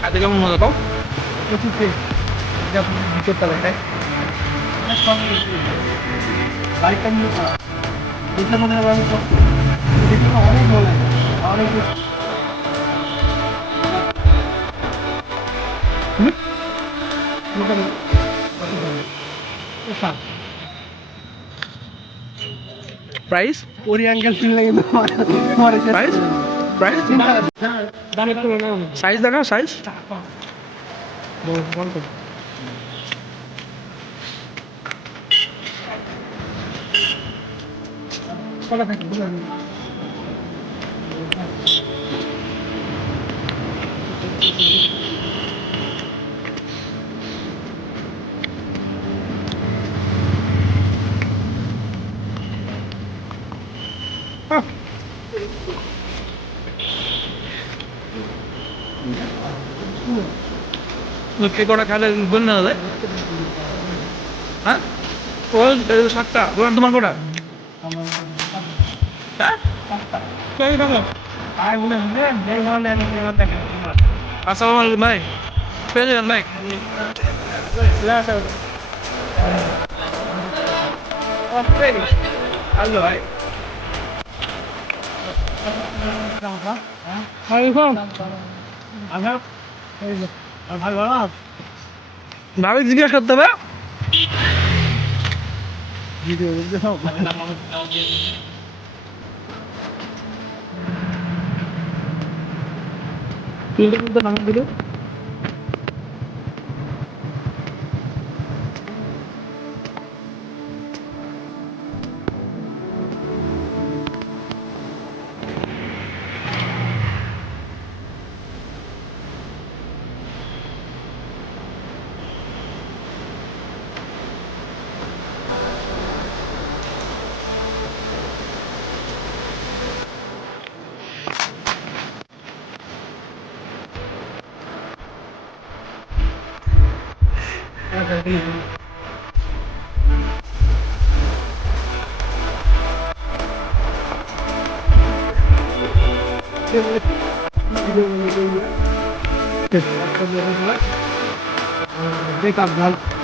Ada kamu mau tahu? ভিতর তলায় লাইটটা নিয়ে দেখলে মনে হবে আমি দেখলে অনেক ভালো লাগে অনেক প্রাইস ওরি অ্যাঙ্গেল ফিল লাগে প্রাইস প্রাইস দামে তো না সাইজ দেখাও সাইজ কটা থাকে বুঝলেন কে কটা খালে বল না দাদা হ্যাঁ ওই সাতটা ওখানে তোমার কটা হ্যাঁ কই টাকা আয় বলে দেখ ভালো দেখেন আসসালামু আলাইকুম ভাই পেয়ে যাবেন ভাই হ্যালো ভাই ভাবি জিজ্ঞাসা করতে হবে নাম দিল Break up,